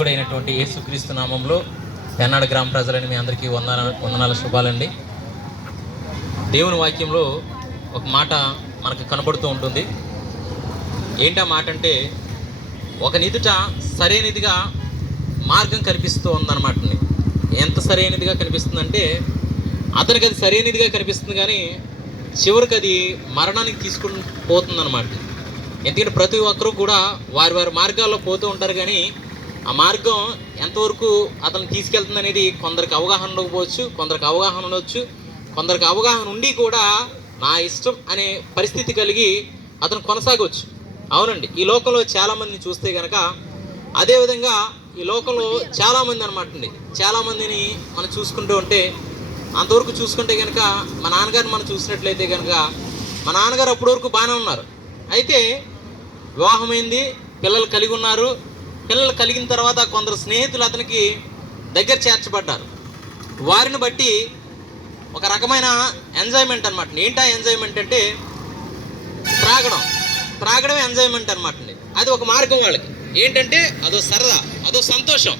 కూడా అయినటువంటి యేసుక్రీస్తు నామంలో పెన్నాడ గ్రామ ప్రజలని మీ అందరికీ వందనాల శుభాలండి. దేవుని వాక్యంలో ఒక మాట మనకు కనబడుతూ ఉంటుంది. ఏంటా మాట అంటే, ఒక నిదుట సరైనదిగా మార్గం కనిపిస్తూ ఉందన్నమాట. ఎంత సరైనదిగా కనిపిస్తుందంటే, అతనికి అది సరైనదిగా కనిపిస్తుంది, కానీ చివరికి అది మరణానికి తీసుకుని పోతుందన్నమాట. ఎందుకంటే ప్రతి ఒక్కరూ కూడా వారి వారి మార్గాల్లో పోతూ ఉంటారు, కానీ ఆ మార్గం ఎంతవరకు అతను తీసుకెళ్తుంది అనేది కొందరికి అవగాహన ఉండకపోవచ్చు, కొందరికి అవగాహన ఉండవచ్చు, కొందరికి అవగాహన ఉండి కూడా నా ఇష్టం అనే పరిస్థితి కలిగి అతను కొనసాగవచ్చు. అవునండి, ఈ లోకంలో చాలామందిని చూస్తే కనుక అదేవిధంగా ఈ లోకంలో చాలామంది అనమాట అండి, చాలామందిని మనం చూసుకుంటూ ఉంటే, అంతవరకు చూసుకుంటే కనుక మా నాన్నగారిని మనం చూసినట్లయితే కనుక మా నాన్నగారు అప్పటి వరకు బాగానే ఉన్నారు. అయితే వివాహమైంది, పిల్లలు కలిగి ఉన్నారు. పిల్లలు కలిగిన తర్వాత కొందరు స్నేహితులు అతనికి దగ్గర చేర్చబడ్డారు. వారిని బట్టి ఒక రకమైన ఎంజాయ్మెంట్ అనమాట. ఏంటా ఎంజాయ్మెంట్ అంటే, త్రాగడం ఎంజాయ్మెంట్ అనమాట అండి. అది ఒక మార్గం వాళ్ళకి. ఏంటంటే అదో సరదా, అదో సంతోషం.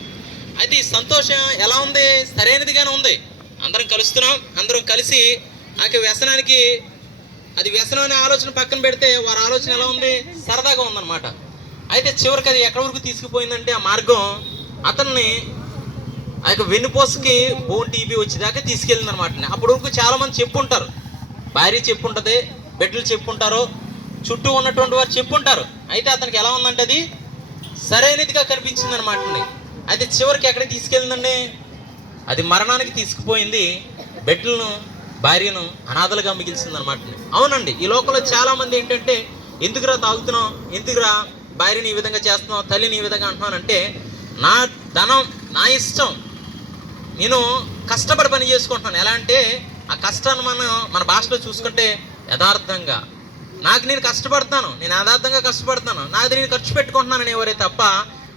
అయితే ఈ సంతోషం ఎలా ఉంది? సరైనదిగానే ఉంది. అందరం కలుస్తున్నాం, అందరం కలిసి ఆ వ్యసనానికి, అది వ్యసనం అనే ఆలోచన పక్కన పెడితే వారి ఆలోచన ఎలా ఉంది? సరదాగా ఉందన్నమాట. అయితే చివరికి అది ఎక్కడి వరకు తీసుకుపోయిందంటే, ఆ మార్గం అతన్ని ఆ యొక్క వెన్నుపోసుకి బోన్ టీబీ వచ్చేదాకా తీసుకెళ్ళింది అనమాట. అప్పటి వరకు చాలామంది చెప్పుంటారు, భార్య చెప్పుంటుంది, బిడ్డలు చెప్పుంటారు, చుట్టూ ఉన్నటువంటి వారు చెప్పుంటారు. అయితే అతనికి ఎలా ఉందంటే అది సరైనదిగా కనిపించింది అనమాట. అయితే చివరికి ఎక్కడికి తీసుకెళ్ళిందండి? అది మరణానికి తీసుకుపోయింది. బిడ్డలను, భార్యను అనాథలుగా మిగిల్చింది అనమాట. అవునండి, ఈ లోకంలో చాలామంది ఏంటంటే, ఎందుకురా తాగుతున్నావు, ఎందుకురా భార్యని ఈ విధంగా చేస్తున్నావు, తల్లిని ఈ విధంగా అంటున్నానంటే, నా ధనం నా ఇష్టం, నేను కష్టపడి పని చేసుకుంటున్నాను. ఎలా అంటే ఆ కష్టాన్ని మన భాషలో చూసుకుంటే యథార్థంగా, నాకు నేను కష్టపడతాను, నేను యథార్థంగా కష్టపడతాను, నాది నేను ఖర్చు పెట్టుకుంటున్నాను అనేవరే తప్ప,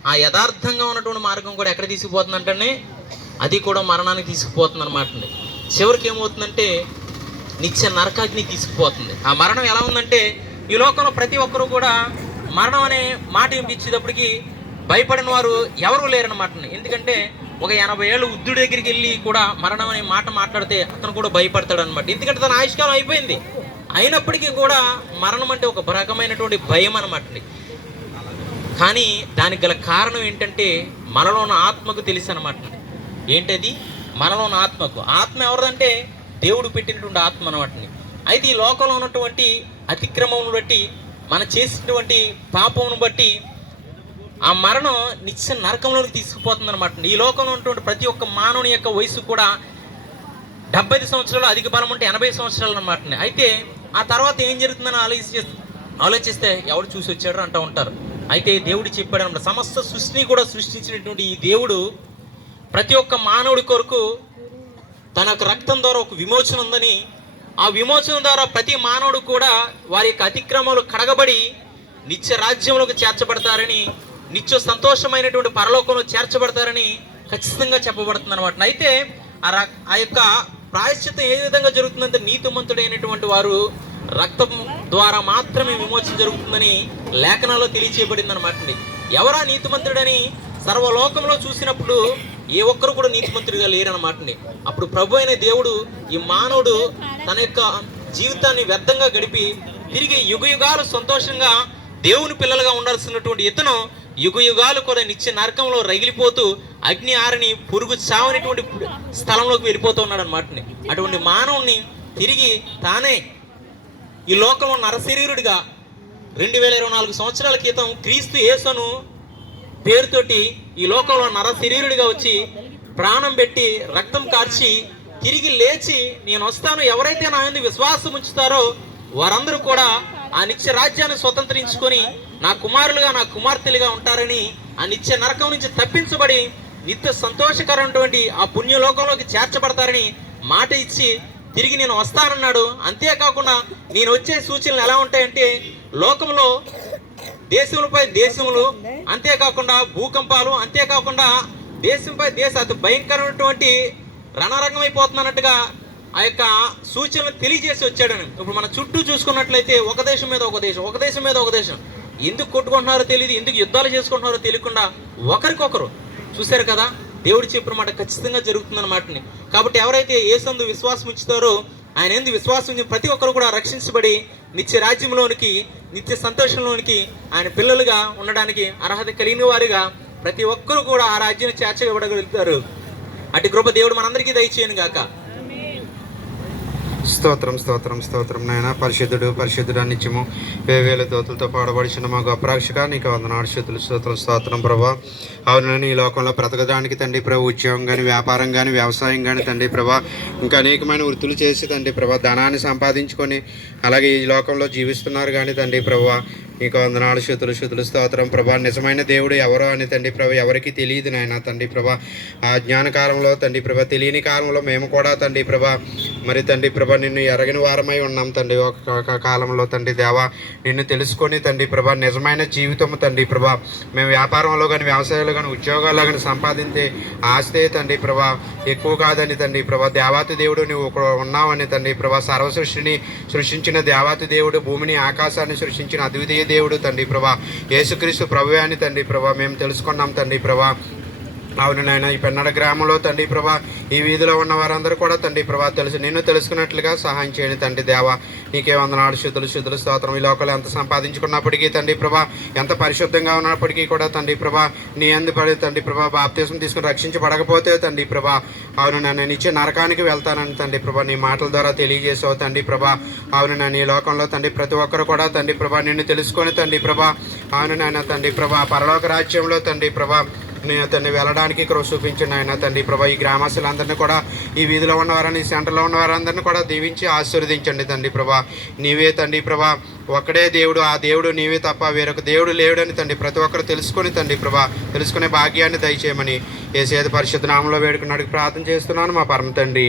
ఆ యథార్థంగా ఉన్నటువంటి మార్గం కూడా ఎక్కడ తీసుకుపోతుందంటే అది కూడా మరణానికి తీసుకుపోతుంది అనమాట. చివరికి ఏమవుతుందంటే నిత్య నరకాగ్ని తీసుకుపోతుంది. ఆ మరణం ఎలా ఉందంటే, ఈ లోకంలో ప్రతి ఒక్కరూ కూడా మరణం అనే మాట వినిపించేటప్పటికి భయపడిన వారు ఎవరూ లేరనమాట. ఎందుకంటే ఒక 80 ఏళ్ళు వృద్ధుడి దగ్గరికి వెళ్ళి కూడా మరణం అనే మాట మాట్లాడితే అతను కూడా భయపడతాడు అనమాట. ఎందుకంటే తన ఆయుష్కాలం అయిపోయింది. అయినప్పటికీ కూడా మరణం అంటే ఒక రకమైనటువంటి భయం అనమాట. కానీ దానికి గల కారణం ఏంటంటే, మనలో ఉన్న ఆత్మకు తెలుసు అనమాట. ఏంటది? మనలో ఉన్న ఆత్మకు. ఆత్మ ఎవరిదంటే దేవుడు పెట్టినటువంటి ఆత్మ అనమాట. అయితే ఈ లోకంలో ఉన్నటువంటి అతిక్రమం బట్టి, మనం చేసినటువంటి పాపమును బట్టి ఆ మరణం నిత్య నరకంలోకి తీసుకుపోతుంది అనమాట. ఈ లోకంలో ఉన్నటువంటి ప్రతి ఒక్క మానవుని యొక్క వయసు కూడా 75 సంవత్సరాలు, అధిక బలం ఉంటే 80 సంవత్సరాలు అనమాట. అయితే ఆ తర్వాత ఏం జరుగుతుందని ఆలోచిస్తే ఎవడు చూసి వచ్చాడు అంటూ ఉంటారు. అయితే దేవుడు చెప్పాడు అనమాట, సమస్త సృష్టిని కూడా సృష్టించినటువంటి ఈ దేవుడు ప్రతి ఒక్క మానవుడి కొరకు తన యొక్క రక్తం ద్వారా ఒక విమోచన ఉందని, ఆ విమోచన ద్వారా ప్రతి మానవుడు కూడా వారి యొక్క అతిక్రమాలు కడగబడి నిత్య రాజ్యంలోకి చేర్చబడతారని, నిత్య సంతోషమైనటువంటి పరలోకంలో చేర్చబడతారని ఖచ్చితంగా చెప్పబడుతుంది అనమాట. అయితే ఆ యొక్క ప్రాయశ్చిత్తం ఏ విధంగా జరుగుతుందంటే, నీతిమంతుడైనటువంటి వారు రక్తం ద్వారా మాత్రమే విమోచన జరుగుతుందని లేఖనాల్లో తెలియచేయబడింది అనమాట. ఎవరా నీతిమంతుడని సర్వలోకంలో చూసినప్పుడు ఏ ఒక్కరు కూడా నీతిమంతుడిగా లేరనమాట. అప్పుడు ప్రభు అయిన దేవుడు ఈ మానవుడు తన యొక్క జీవితాన్ని వ్యర్థంగా గడిపి తిరిగి యుగయుగాలు సంతోషంగా దేవుని పిల్లలుగా ఉండాల్సినటువంటి ఇతను యుగయుగాలు కూడా నిత్య నరకంలో రగిలిపోతూ అగ్ని ఆరని పురుగు చావనటువంటి స్థలంలోకి వెళ్ళిపోతూ ఉన్నాడు అనమాట. అటువంటి మానవుని తిరిగి తానే ఈ లోకంలో నరశరీరుడిగా 2024 సంవత్సరాల క్రితం క్రీస్తు యేసును పేరుతోటి ఈ లోకంలో నరశరీరుడిగా వచ్చి ప్రాణం పెట్టి రక్తం కార్చి తిరిగి లేచి, నేను వస్తాను, ఎవరైతే నా యందు విశ్వాసం ఉంచుతారో వారందరూ కూడా ఆ నిత్య రాజ్యాన్ని స్వతంత్రించుకొని నా కుమారులుగా, నా కుమార్తెలుగా ఉంటారని, ఆ నిత్య నరకం నుంచి తప్పించబడి నిత్య సంతోషకరమైనటువంటి ఆ పుణ్యలోకంలోకి చేర్చబడతారని మాట ఇచ్చి తిరిగి నేను వస్తానన్నాడు. అంతేకాకుండా నేను వచ్చే సూచనలు ఎలా ఉంటాయంటే, లోకంలో దేశములపై దేశములు, అంతేకాకుండా భూకంపాలు, అంతేకాకుండా దేశంపై అతి భయంకరమైనటువంటి రణరంగం అయిపోతున్నట్టుగా ఆ యొక్క సూచనలు తెలియజేసి వచ్చాడని. ఇప్పుడు మన చుట్టూ చూసుకున్నట్లయితే ఒక దేశం మీద ఒక దేశం, ఒక దేశం మీద ఒక దేశం, ఎందుకు కొట్టుకుంటున్నారో తెలియదు, ఎందుకు యుద్ధాలు చేసుకుంటున్నారో తెలియకుండా ఒకరికొకరు చూశారు కదా, దేవుడు చెప్పిన మాట ఖచ్చితంగా జరుగుతుందన్నమాటని. కాబట్టి ఎవరైతే యేసందు విశ్వాసం ఉంచుతారో, ఆయన ఎందు విశ్వాసం ఉంచి ప్రతి ఒక్కరు కూడా రక్షించబడి నిత్య రాజ్యంలోనికి, నిత్య సంతోషంలోనికి ఆయన పిల్లలుగా ఉండడానికి అర్హత కలిగిన వారిగా ప్రతి ఒక్కరూ కూడా ఆ రాజ్యాన్ని చేర్చబడగలుగుతారు. అటు కృప దేవుడు మనందరికీ దయచేయను గాక. స్తోత్రం స్తోత్రం స్తోత్రం నాయన. పరిశుద్ధుడు పరిశుద్ధుడు నిత్యము వేవేల దోతులతో పాడబడిచిన మా గొప్ప రక్షక నీకు వందనాలు, స్తుతులు స్తోత్రం స్తోత్రం ప్రభా. అవునని ఈ లోకంలో బ్రతకడానికి తండ్రి ప్రభా, ఉద్యోగం కానీ, వ్యాపారం కానీ, వ్యవసాయం కానీ తండ్రి ప్రభా, ఇంకా అనేకమైన వృత్తులు చేసి తండ్రి ప్రభా ధనాన్ని సంపాదించుకొని అలాగే ఈ లోకంలో జీవిస్తున్నారు కానీ తండ్రి ప్రభా నీకు వందనాలు, స్తుతులు స్తోత్రం ప్రభా. నిజమైన దేవుడు ఎవరో అని తండ్రి ప్రభా ఎవరికి తెలియదు నాయన తండ్రి ప్రభా. ఆ జ్ఞానకాలంలో తండ్రి ప్రభా, తెలియని కాలంలో మేము కూడా తండ్రి ప్రభా మరి తండ్రి ప్రభా నిన్ను ఎరగని వారమై ఉన్నాం తండ్రి. ఒక కాలంలో తండ్రి దేవా నిన్ను తెలుసుకొని తండ్రి ప్రభా నిజమైన జీవితము తండ్రి ప్రభా మేము వ్యాపారంలో కానీ, వ్యవసాయంలో కానీ, ఉద్యోగాల్లో కానీ సంపాదించే ఆస్తే తండ్రి ప్రభా ఎక్కువ కాదని తండ్రి ప్రభా. దేవాతి దేవుడు నువ్వు ఒక ఉన్నావని తండ్రి ప్రభా. సర్వసృష్టిని సృష్టించిన దేవాతి దేవుడు, భూమిని ఆకాశాన్ని సృష్టించిన అద్వితీయ దేవుడు తండ్రి ప్రభా యేసుక్రీస్తు ప్రభువే అని తండ్రి ప్రభా మేము తెలుసుకున్నాం తండ్రి ప్రభా. అవును నాయన, ఈ పెన్నడ గ్రామంలో తండ్రి ప్రభా ఈ వీధిలో ఉన్న వారందరూ కూడా తండ్రి ప్రభా నిన్ను తెలుసుకున్నట్లుగా సహాయం చేయండి తండ్రి దేవా. నీకే వందనాలు, స్తుతులు స్తోత్రం. ఈ లోకలు ఎంత సంపాదించుకున్నప్పటికీ తండ్రి ప్రభా, ఎంత పరిశుద్ధంగా ఉన్నప్పటికీ కూడా తండ్రి ప్రభా నీ అందుపడి తండ్రి ప్రభా బాప్తిసం తీసుకుని రక్షించబడకపోతే తండ్రి ప్రభా అవును నన్ను నిత్య నరకానికి వెళ్తానని తండ్రి ప్రభా నీ మాటల ద్వారా తెలియజేసావు తండ్రి ప్రభా. అవును నన్ను ఈ లోకంలో తండ్రి ప్రతి ఒక్కరు కూడా తండ్రి ప్రభా నిన్ను తెలుసుకొని తండ్రి ప్రభా అవును నాయన తండ్రి ప్రభా పరలోక రాజ్యంలో తండ్రి ప్రభా నేను తండ్రి వెళ్ళడానికి కృప చూపించండి ఆయన తండ్రి ప్రభా. ఈ గ్రామస్తులందరినీ కూడా, ఈ వీధిలో ఉన్నవారని, ఈ సెంటర్లో ఉన్నవారందరినీ కూడా దీవించి ఆశీర్వదించండి తండ్రి ప్రభా. నీవే తండ్రి ప్రభా ఒక్కడే దేవుడు, ఆ దేవుడు నీవే తప్ప వేరొక దేవుడు లేడని తండ్రి ప్రతి ఒక్కరు తెలుసుకొని తండ్రి ప్రభా తెలుసుకునే భాగ్యాన్ని దయచేయమని యేసు పరిశుద్ధ నామములో వేడుకున్నాడికి ప్రార్థన చేస్తున్నాను మా పరమ తండ్రి.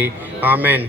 ఆమేన్.